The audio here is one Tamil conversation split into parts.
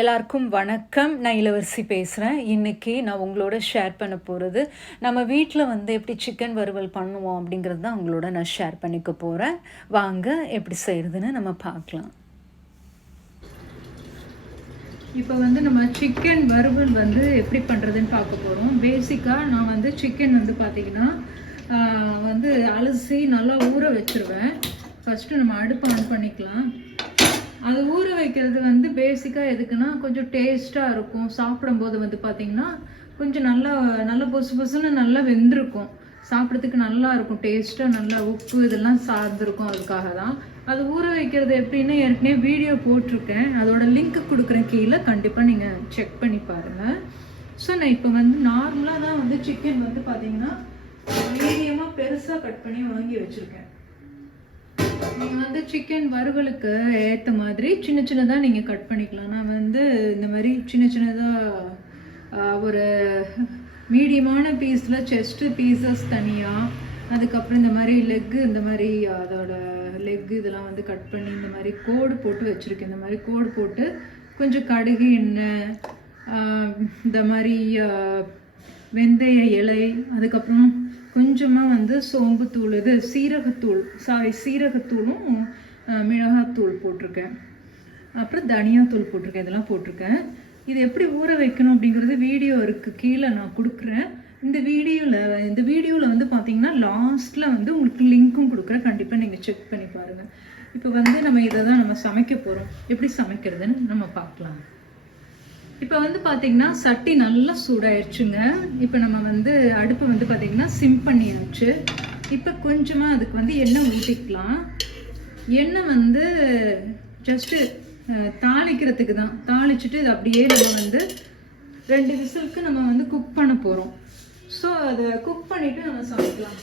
எல்லாருக்கும் வணக்கம். நான் இளவரசி பேசுகிறேன் இன்றைக்கி நான் உங்களோட ஷேர் பண்ண போகிறது நம்ம வீட்டில் வந்து எப்படி சிக்கன் வறுவல் பண்ணுவோம் அப்படிங்கிறது தான் உங்களோட நான் ஷேர் பண்ணிக்க போகிறேன் வாங்க எப்படி செய்கிறதுன்னு நம்ம பார்க்கலாம். இப்போ வந்து நம்ம சிக்கன் வறுவல் வந்து எப்படி பண்ணுறதுன்னு பார்க்க போகிறோம் பேசிக்காக நான் வந்து சிக்கன் வந்து பார்த்திங்கன்னா வந்து அலசி நல்லா ஊற வச்சிருவேன். ஃபஸ்ட்டு நம்ம அடுப்பு ஆன் பண்ணிக்கலாம். அது ஊற வைக்கிறது வந்து பேசிக்காக எதுக்குன்னா கொஞ்சம் டேஸ்ட்டாக இருக்கும். சாப்பிடும்போது வந்து பார்த்திங்கன்னா கொஞ்சம் நல்லா நல்லா பொசு பொசுன்னு நல்லா வெந்திருக்கும். சாப்பிட்றதுக்கு நல்லா இருக்கும். டேஸ்ட்டாக நல்லா உப்பு இதெல்லாம் சார்ந்திருக்கும் அதுக்காக தான் அது ஊற வைக்கிறது எப்படின்னு ஏற்கனவே வீடியோ போட்டிருக்கேன். அதோட லிங்க் கொடுக்குறேன் கீழே. கண்டிப்பாக நீங்கள் செக் பண்ணி பாருங்கள் ஸோ நான் இப்போ வந்து நார்மலாக தான் வந்து சிக்கன் வந்து பார்த்தீங்கன்னா மீடியமாக பெருசாக கட் பண்ணி வாங்கி வச்சுருக்கேன். நீங்கள் வந்து சிக்கன் வறுவலுக்கு ஏற்ற மாதிரி சின்ன சின்னதாக நீங்கள் கட் பண்ணிக்கலாம். நான் வந்து இந்த மாதிரி சின்ன சின்னதாக ஒரு மீடியமான பீஸில் செஸ்ட்டு பீசஸ் தனியாக அதுக்கப்புறம் இந்த மாதிரி லெக்கு இந்த மாதிரி அதோட லெக்கு இதெல்லாம் வந்து கட் பண்ணி இந்த மாதிரி கோடு போட்டு வச்சுருக்கேன். இந்த மாதிரி கோடு போட்டு கொஞ்சம் கடுகு எண்ணெய் இந்த மாதிரி வெந்தய இலை அதுக்கப்புறம் கொஞ்சமாக வந்து சோம்புத்தூள் இது சீரகத்தூள் சாரி சீரகத்தூளும் மிளகாத்தூள் போட்டிருக்கேன். அப்புறம் தனியாத்தூள் போட்டிருக்கேன் இதெல்லாம் போட்டிருக்கேன். இது எப்படி ஊற வைக்கணும் அப்படிங்கிறது வீடியோ இருக்குது கீழே நான் கொடுக்குறேன். இந்த வீடியோவில் இந்த வீடியோவில் வந்து பார்த்தீங்கன்னா லாஸ்ட்டில் வந்து உங்களுக்கு லிங்க்கும் கொடுக்குறேன். கண்டிப்பாக நீங்கள் செக் பண்ணி பாருங்கள் இப்போ வந்து நம்ம இதை தான் நம்ம சமைக்க போகிறோம் எப்படி சமைக்கிறதுன்னு நம்ம பார்க்கலாம். இப்போ வந்து பார்த்தீங்கன்னா சட்டி நல்லா சூடாயிருச்சுங்க. இப்போ நம்ம வந்து அடுப்பு வந்து பார்த்தீங்கன்னா சிம் பண்ணியாச்சு. இப்போ கொஞ்சமாக அதுக்கு வந்து எண்ணெய் ஊற்றிக்கலாம் எண்ணெய் வந்து ஜஸ்ட்டு தாளிக்கிறதுக்கு தான். தாளிச்சுட்டு இது அப்படியே நம்ம வந்து ரெண்டு விசிலுக்கு நம்ம வந்து குக் பண்ண போகிறோம் ஸோ அதை குக் பண்ணிவிட்டு நம்ம சமைக்கலாம்.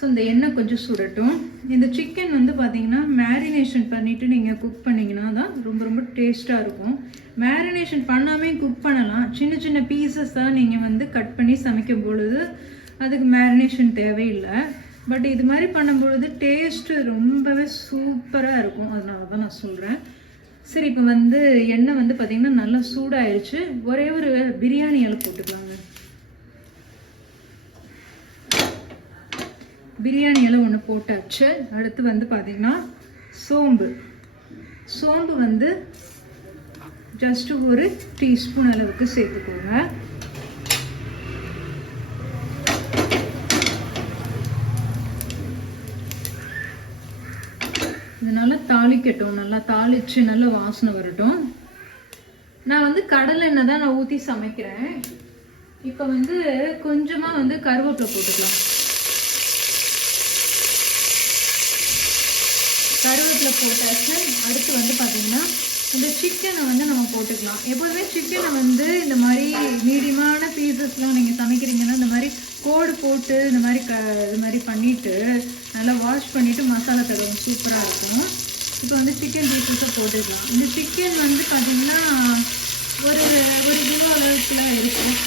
ஸோ இந்த எண்ணெய் கொஞ்சம் சுடட்டும். இந்த சிக்கன் வந்து பார்த்தீங்கன்னா மேரினேஷன் பண்ணிவிட்டு நீங்கள் குக் பண்ணிங்கன்னா தான் ரொம்ப ரொம்ப டேஸ்ட்டாக இருக்கும். மேரினேஷன் பண்ணாமே குக் பண்ணலாம். சின்ன சின்ன பீசஸ் தான் நீங்கள் வந்து கட் பண்ணி சமைக்கும் பொழுது அதுக்கு மேரினேஷன் தேவையில்லை. பட் இது மாதிரி பண்ணும் பொழுது டேஸ்ட்டு ரொம்பவே சூப்பராக இருக்கும். அதனால தான் நான் சொல்கிறேன் சரி இப்போ வந்து எண்ணெய் வந்து பார்த்திங்கன்னா நல்லா சூடாயிருச்சு. ஒரே ஒரு பிரியாணி இலை போட்டுக்கலாங்க. பிரியாணி ஒன்று போட்டாச்சு. அடுத்து வந்து பார்த்திங்கன்னா சோம்பு. சோம்பு வந்து ஜஸ்ட்டு ஒரு டீஸ்பூன் அளவுக்கு சேர்த்துக்கோங்க. இது நல்லா தாளிக்கட்டும். நல்லா தாளிச்சு நல்லா வாசனை வரட்டும். நான் வந்து கடலை எண்ணெய் தான் நான் ஊற்றி சமைக்கிறேன். இப்போ வந்து கொஞ்சமாக வந்து கருவேப்பிலை போட்டுக்கலாம். கருவேப்பிலை போட்டாச்சு அடுத்து வந்து பார்த்தீங்கன்னா இந்த சிக்கனை வந்து நம்ம போட்டுக்கலாம். எப்போதுமே சிக்கனை வந்து இந்த மாதிரி மீடியமான பீசஸ்லாம் நீங்கள் சமைக்கிறீங்கன்னா இந்த மாதிரி கோடு போட்டு இந்த மாதிரி க இது மாதிரி பண்ணிவிட்டு நல்லா வாஷ் பண்ணிவிட்டு மசாலா தடவும் சூப்பராக இருக்கும் இப்போ வந்து சிக்கன் பீசஸை போட்டுக்கலாம். இந்த சிக்கன் வந்து பார்த்திங்கன்னா ஒரு ஒரு கிலோ அளவுக்குல இருக்கும்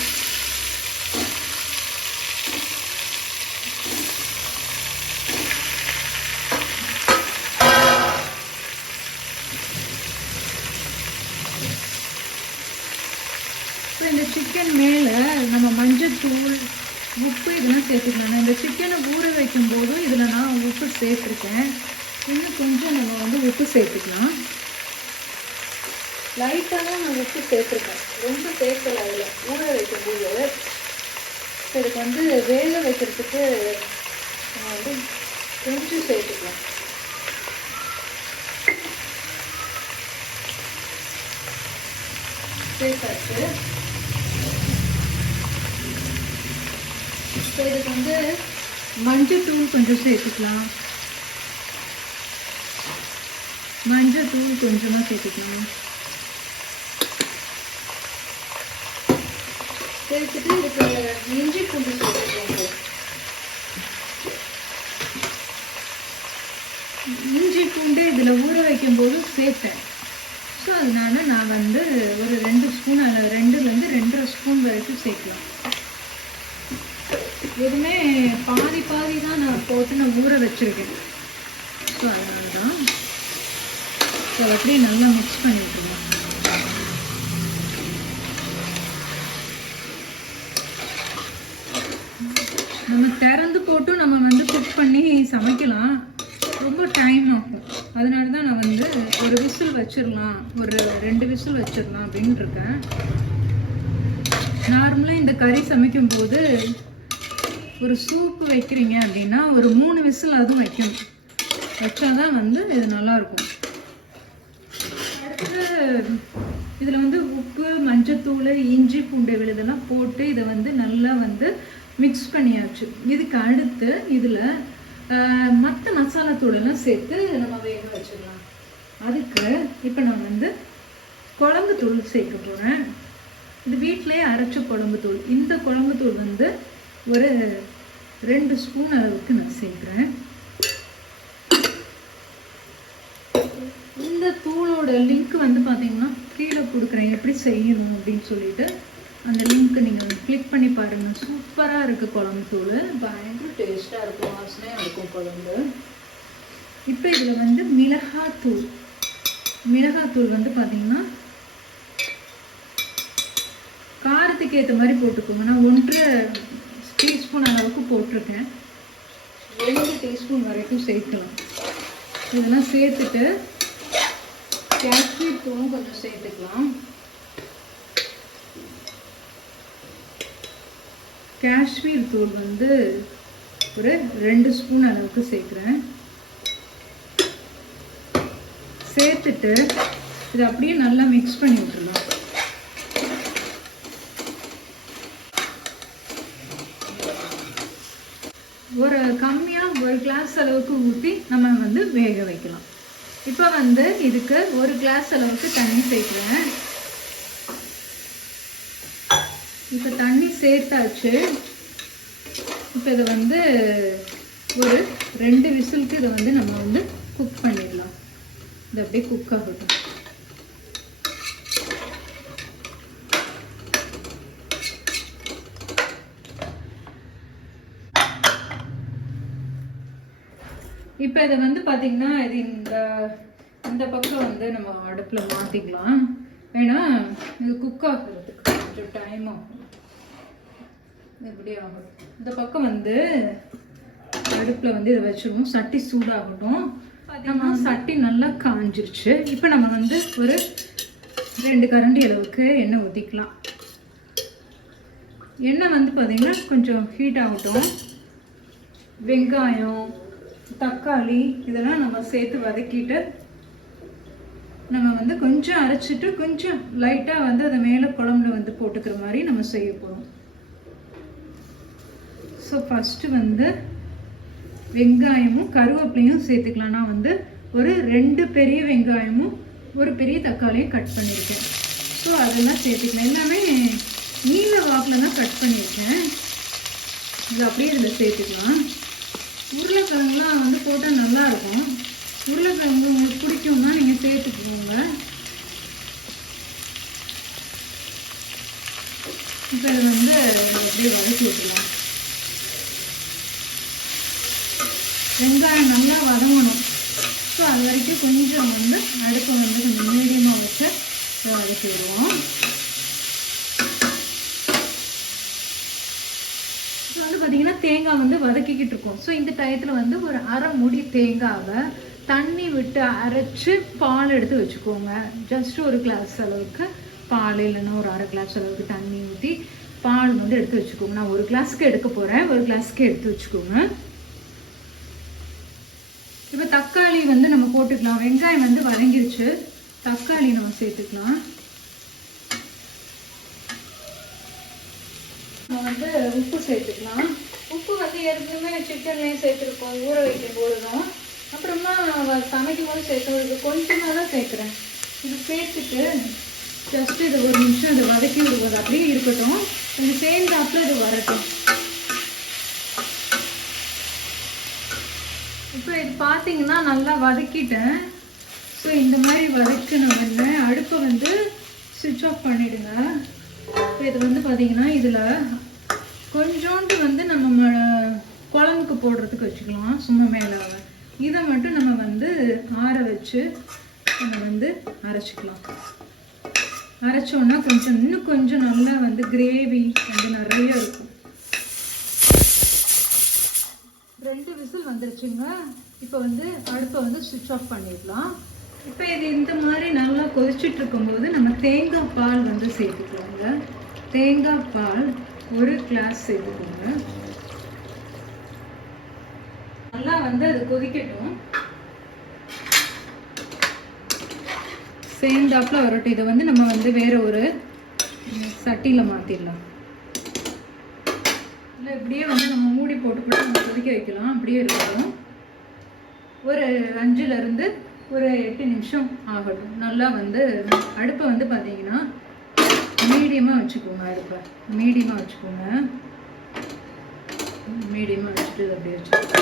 ஸோ இந்த சிக்கன் மேலே நம்ம மஞ்சள்தூள் உப்பு இதெல்லாம் சேர்த்துக்கலாம் நான் இந்த சிக்கனை ஊற வைக்கும் போதும் இதில் நான் உப்பு சேர்த்துருக்கேன். இன்னும் கொஞ்சம் நம்ம வந்து உப்பு சேர்த்துக்கலாம். லைட்டாக தான் நான் உப்பு சேர்த்துருக்கேன். ரொம்ப சேர்க்கல அதில். ஊற வைக்கும்போது ஸோ இதுக்கு வந்து வேக வைக்கிறதுக்கு நம்ம வந்து கொஞ்சம் சேர்த்துக்கலாம். சேர்த்தாச்சு. ஸோ இதுக்கு வந்து மஞ்சத்தூள் கொஞ்சம் சேர்த்துக்கலாம். மஞ்சத்தூள் கொஞ்சமாக சேர்த்துக்கலாம் சேர்த்துட்டு இதுக்கு இஞ்சி பூண்டு சேர்த்துக்கலாம் இஞ்சி பூண்டு இதில் ஊற வைக்கும்போது சேர்த்தேன் ஸோ அதனால நான் வந்து ஒரு ரெண்டு ஸ்பூன் அதில் ரெண்டுலேருந்து ரெண்டரை ஸ்பூன் வரைக்கும் சேர்க்கலாம் எதுவுமே பாதி பாதி தான் நான் போட்டு நான் ஊற வச்சுருக்கேன் ஸோ அதனால தான் ஸோ அப்படியே நல்லா மிக்ஸ் பண்ணிவிட்டுருங்க நம்ம திறந்து போட்டும் நம்ம வந்து குக் பண்ணி சமைக்கலாம். ரொம்ப டைம் ஆகும். அதனால தான் நான் வந்து ஒரு விசில் வச்சிடலாம். ஒரு ரெண்டு விசில் வச்சிடலாம் அப்படின்ட்டு இருக்கேன் நார்மலாக இந்த கறி சமைக்கும்போது ஒரு சூப்பு வைக்கிறீங்க அப்படின்னா ஒரு மூணு விசில் அதுவும் வைக்கணும். வச்சாதான் வந்து இது நல்லாயிருக்கும். இதில் வந்து உப்பு மஞ்சத்தூள் இஞ்சி பூண்டு விழுதெல்லாம் போட்டு இதை வந்து நல்லா வந்து மிக்ஸ் பண்ணியாச்சு. இதுக்கு அடுத்து இதில் மற்ற மசாலா தூளெல்லாம் சேர்த்து நம்ம வேக வச்சிடலாம். அதுக்கு இப்போ நான் வந்து குழம்பு தூள் சேர்க்க போகிறேன் இது வீட்டிலேயே அரைச்ச குழம்பு தூள். இந்த குழம்பு தூள் வந்து ஒரு ரெண்டு ஸ்பூன் அளவுக்கு நான் சேர்க்குறேன். இந்த தூளோட லிங்க் வந்து பார்த்தீங்கன்னா கீழே கொடுக்குறேன். எப்படி செய்யணும் அப்படின்னு சொல்லிட்டு அந்த லிங்க் நீங்கள் கிளிக் பண்ணி பாருங்கள் சூப்பராக இருக்குது குழம்பு தூள். பயங்கர டேஸ்ட்டாக இருக்கும். வாசனையாக இருக்கும் குழம்பு. இப்போ இதில் வந்து மிளகாத்தூள். மிளகாத்தூள் வந்து பார்த்தீங்கன்னா காரத்துக்கு ஏற்ற மாதிரி போட்டுக்கோங்க. நான் ஒன்றரை டீஸ்பூன் அளவுக்கு போட்டிருக்கேன். ரெண்டு டீஸ்பூன் வரைக்கும் சேர்க்கலாம். இதெல்லாம் சேர்த்துட்டு காஷ்மீர் தூளும் கொஞ்சம் சேர்த்துக்கலாம். காஷ்மீர் தூள் வந்து ஒரு ரெண்டு ஸ்பூன் அளவுக்கு சேர்க்குறேன். சேர்த்துட்டு இதை அப்படியே நல்லா மிக்ஸ் பண்ணி விட்டுருலாம் ஒரு கம்மியாக ஒரு கிளாஸ் அளவுக்கு ஊற்றி நம்ம வந்து வேக வைக்கலாம். இப்போ வந்து இதுக்கு ஒரு கிளாஸ் அளவுக்கு தண்ணி சேர்க்குறேன். இப்போ தண்ணி சேர்த்தாச்சு. இப்போ இதை வந்து ஒரு ரெண்டு விசிலுக்கு இதை வந்து நம்ம வந்து குக் பண்ணிடலாம். இது அப்படியே குக் ஆகட்டும். இப்போ இதை வந்து பார்த்தீங்கன்னா இது இந்த இந்த பக்கம் வந்து நம்ம அடுப்பில் மாற்றிக்கலாம் ஏன்னா இது குக் ஆகுறதுக்கு கொஞ்சம் டைம் ஆகும். இப்படி ஆகும்? இந்த பக்கம் வந்து அடுப்பில் வந்து இதை வச்சிருவோம். சட்டி சூடாகட்டும். நம்ம சட்டி நல்லா காஞ்சிருச்சு. இப்போ நம்ம வந்து ஒரு ரெண்டு கரண்டி அளவுக்கு எண்ணெய் ஊற்றிக்கலாம் எண்ணெய் வந்து பார்த்தீங்கன்னா கொஞ்சம் ஹீட் ஆகட்டும். வெங்காயம் தக்காளி இதெல்லாம் நம்ம சேர்த்து வதக்கிட்டு நம்ம வந்து கொஞ்சம் அரைச்சிட்டு கொஞ்சம் லைட்டாக வந்து அதை மேலே குழம்புல வந்து போட்டுக்கிற மாதிரி நம்ம செய்ய போகிறோம் ஸோ ஃபஸ்ட்டு வந்து வெங்காயமும் கருவேப்பிலையும் சேர்த்துக்கலாம். நான் வந்து ஒரு ரெண்டு பெரிய வெங்காயமும் ஒரு பெரிய தக்காளியும் கட் பண்ணியிருக்கேன். ஸோ அதெல்லாம் சேர்த்துக்கலாம். எல்லாமே நீல வாக்கில் தான் கட் பண்ணியிருக்கேன். இது அப்படியே இதில் சேர்த்துக்கலாம். உருளைக்கிழங்குலாம் வந்து போட்டால் நல்லா இருக்கும் உருளைக்கிழங்கு உங்களுக்கு பிடிக்கும்னா நீங்கள் சேர்த்துக்கோங்க. இப்போ இதை வந்து அப்படியே வதக்கி விட்டுலாம் வெங்காயம் நல்லா வதங்கணும். ஸோ அது வரைக்கும் கொஞ்சம் வந்து அடுப்பை வந்து கொஞ்சம் மீடியமாக வச்சு வதக்கி விடுவோம் இப்போ வந்து பார்த்தீங்கன்னா தேங்காய் வந்து வதக்கிக்கிட்டு இருக்கோம். ஸோ இந்த டயத்தில் வந்து ஒரு அரை முடி தேங்காவை தண்ணி விட்டு அரைச்சு பால் எடுத்து வச்சுக்கோங்க. ஜஸ்ட் ஒரு கிளாஸ் அளவுக்கு பால் இல்லைன்னா ஒரு அரை கிளாஸ் அளவுக்கு தண்ணி ஊற்றி பால் வந்து எடுத்து வச்சுக்கோங்க. நான் ஒரு கிளாஸ்க்கு எடுக்க போகிறேன் ஒரு கிளாஸ்க்கு எடுத்து வச்சுக்கோங்க. இப்போ தக்காளி வந்து நம்ம போட்டுக்கலாம். வெங்காயம் வந்து வதங்கிருச்சு. தக்காளி நம்ம சேர்த்துக்கலாம். நம்ம வந்து உப்பு சேர்த்துக்கலாம். உப்பு வந்து ஏற்கனவே சிக்கன்லேயும் சேர்த்துருக்கோம் ஊற வைக்கும் போது தான் அப்புறமா சமைக்கும் போது சேர்த்து கொஞ்சமாக தான் சேர்க்குறேன். இது சேர்த்துட்டு ஜஸ்ட் இது ஒரு நிமிஷம் இது வதக்கி விடுவது. அப்படியே இருக்கட்டும். இது சேர்ந்தாப்புல இது வரட்டும். இப்போ இது பார்த்தீங்கன்னா நல்லா வதக்கிட்டேன். ஸோ இந்த மாதிரி வதக்கின உடனே அடுப்பை வந்து சுவிட்ச் ஆஃப் பண்ணிவிடுங்க இப்போ இது வந்து பார்த்தீங்கன்னா இதில் கொஞ்சோண்டு வந்து நம்ம ம- குழம்புக்கு போடுறதுக்கு வச்சுக்கலாம் சும்மா மேலே. இதை மட்டும் நம்ம வந்து ஆற வச்சு நம்ம வந்து அரைச்சிக்கலாம். அரைச்சோன்னா கொஞ்சம் இன்னும் கொஞ்சம் நல்லா வந்து கிரேவி வந்து நிறைய இருக்கும். ரெண்டு விசில் வந்துருச்சுங்க. இப்போ வந்து அடுப்பை வந்து சுவிட்ச் ஆஃப் பண்ணிடலாம். இப்போ இது இந்த மாதிரி நல்லா கொதிச்சுட்டு இருக்கும்போது நம்ம தேங்காய் பால் வந்து சேர்த்துக்கலாங்க. தேங்காய் பால் ஒரு கிளாஸ் சேர்த்துக்கோங்க நல்லா வந்து அது கொதிக்கட்டும். சேர்ந்தாப்புல வரட்டும். இதை வந்து நம்ம வந்து வேற ஒரு சட்டியில் மாற்றிடலாம் இல்லை இப்படியே வந்து நம்ம மூடி போட்டு கூட நம்ம கொதிக்க வைக்கலாம். அப்படியே இருக்கட்டும். ஒரு அஞ்சுலேருந்து ஒரு எட்டு நிமிஷம் ஆகட்டும். நல்லா வந்து அடுப்பை வந்து பார்த்தீங்கன்னா மீடியமாக வச்சுக்கோங்க அடுப்பை. மீடியமாக வச்சுக்கோங்க. மீடியமாக வச்சுட்டு அப்படி அப்படியே வச்சுக்கோங்க.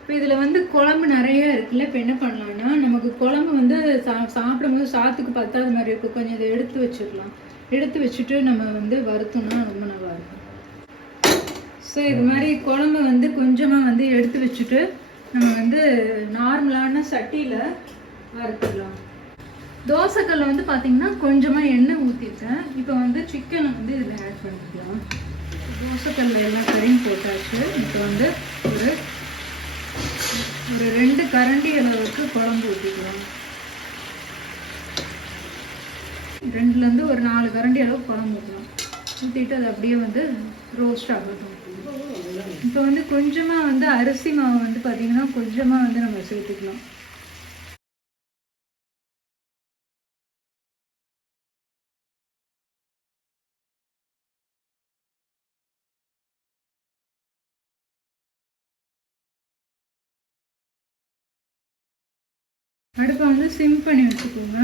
இப்போ இதில் வந்து குழம்பு நிறைய இருக்குல்ல இப்போ என்ன பண்ணலாம்னா நமக்கு குழம்பு வந்து சா சாப்பிடும்போது சாத்துக்கு பத்தாத மாதிரி இருக்கும். கொஞ்சம் இதை எடுத்து வச்சிடலாம் எடுத்து வச்சுட்டு நம்ம வந்து வறுத்தோம்னா ரொம்ப நல்லா இருக்கும். ஸோ இது மாதிரி குழம்பு வந்து கொஞ்சமாக வந்து எடுத்து வச்சுட்டு நம்ம வந்து நார்மலான சட்டியில் வறுத்துடலாம் தோசைக்கல்ல வந்து பார்த்தீங்கன்னா கொஞ்சமாக எண்ணெய் ஊற்றிருக்கேன் இப்போ வந்து சிக்கனை வந்து இதில் ஆட் பண்ணிக்கலாம். தோசைக்கல்ல எல்லா கறியும் போட்டாச்சு. இப்போ வந்து ஒரு ஒரு ரெண்டு கரண்டி அளவுக்கு குழம்பு ஊற்றிக்கலாம் ரெண்டுலேருந்து ஒரு நாலு கரண்டி அளவு குழம்பு ஊற்றலாம் ஊற்றிட்டு அது அப்படியே வந்து ரோஸ்ட் ஆகட்டும் இப்போ வந்து கொஞ்சமாக வந்து அரிசி மாவு வந்து பார்த்தீங்கன்னா கொஞ்சமாக வந்து நம்ம சேர்த்துக்கலாம். அடுப்பை வந்து சிம் பண்ணி வச்சுக்கோங்க.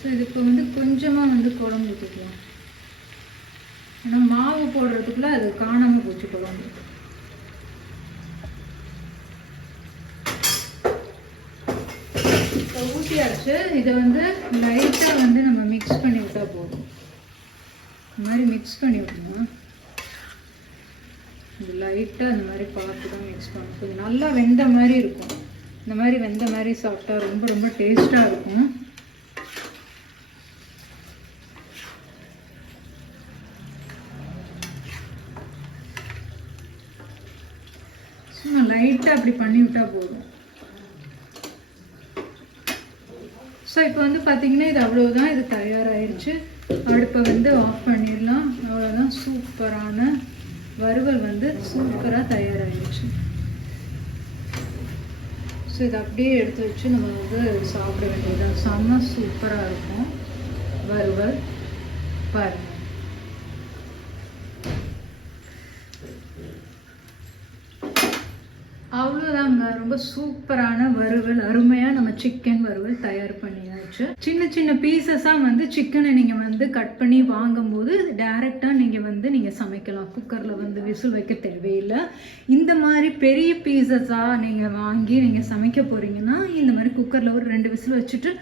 ஸோ இது இப்போ வந்து கொஞ்சமாக வந்து குழம்பு ஊற்றிக்கலாம் ஏன்னா மாவு போடுறதுக்குள்ளே அது காணாமல் போச்சு குழம்பு. இப்போ ஊற்றியாச்சு இதை வந்து லைட்டாக வந்து நம்ம மிக்ஸ் பண்ணி விட்டா போதும். இந்த மாதிரி மிக்ஸ் பண்ணி விடணும் இது லைட்டாக இந்த மாதிரி பார்த்து தான் மிக்ஸ் பண்ணணும். கொஞ்சம் நல்லா வெந்த மாதிரி இருக்கும். இந்த மாதிரி வெந்த மாதிரி சாப்பிட்டா ரொம்ப ரொம்ப டேஸ்ட்டாக இருக்கும். சும்மா லைட்டாக அப்படி பண்ணி விட்டா போதும். ஸோ இப்போ வந்து பார்த்தீங்கன்னா இது அவ்வளோதான் இது தயாராகிருச்சு அடுப்பை வந்து ஆஃப் பண்ணிடலாம். அவ்வளோதான் சூப்பரான வறுவல் வந்து சூப்பராக தயாராகிருச்சு ஸோ இதை அப்படியே எடுத்து வச்சு நம்ம வந்து சாப்பிட வேண்டியதுதான். செம்ம சூப்பராக இருக்கும் வறுவல். பாருங்கள் ரொம்ப சூப்பரான வறுவல் அருமையாக நம்ம சிக்கன் வறுவல் தயார் பண்ணியாச்சு. சின்ன சின்ன பீசஸாக வந்து சிக்கனை நீங்கள் வந்து கட் பண்ணி வாங்கும்போது டேரெக்டாக நீங்கள் வந்து நீங்கள் சமைக்கலாம். குக்கரில் வந்து விசில் வைக்க தேவையில்லை. இந்த மாதிரி பெரிய பீசஸாக நீங்கள் வாங்கி நீங்கள் சமைக்க போகிறீங்கன்னா இந்த மாதிரி குக்கரில் ஒரு ரெண்டு விசில் வச்சுட்டு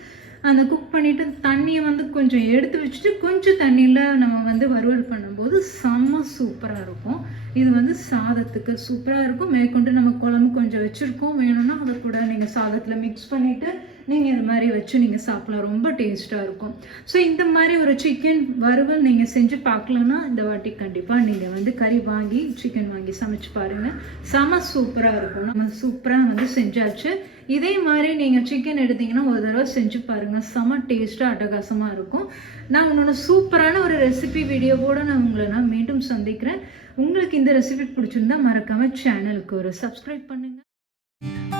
அந்த குக் பண்ணிவிட்டு தண்ணியை வந்து கொஞ்சம் எடுத்து வச்சுட்டு கொஞ்சம் தண்ணியில் நம்ம வந்து வறுவல் பண்ணும்போது செம்ம சூப்பராக இருக்கும். இது வந்து சாதத்துக்கு சூப்பராக இருக்கும். மேற்கொண்டு நம்ம குழம்பு கொஞ்சம் வச்சுருக்கோம் வேணும்னா அதை கூட நீங்கள் சாதத்தில் மிக்ஸ் பண்ணிவிட்டு நீங்கள் இது மாதிரி வச்சு நீங்கள் சாப்பிடலாம். ரொம்ப டேஸ்ட்டாக இருக்கும். ஸோ இந்த மாதிரி ஒரு சிக்கன் வறுவல் நீங்கள் செஞ்சு பார்க்கலன்னா இந்த வாட்டி கண்டிப்பாக நீங்கள் வந்து கறி வாங்கி சிக்கன் வாங்கி சமைச்சு பாருங்கள் செம சூப்பராக இருக்கும். நம்ம சூப்பராக வந்து செஞ்சாச்சு. இதே மாதிரி நீங்கள் சிக்கன் எடுத்தீங்கன்னா ஒரு தடவை செஞ்சு பாருங்கள் செம டேஸ்ட்டாக அட்டகாசமாக இருக்கும். நான் உன்னோட சூப்பரான ஒரு ரெசிபி வீடியோவோடு நான் உங்களை நான் மீண்டும் சந்திக்கிறேன். உங்களுக்கு இந்த ரெசிபி பிடிச்சிருந்தா மறக்காமல் சேனலுக்கு ஒரு சப்ஸ்கிரைப் பண்ணுங்கள்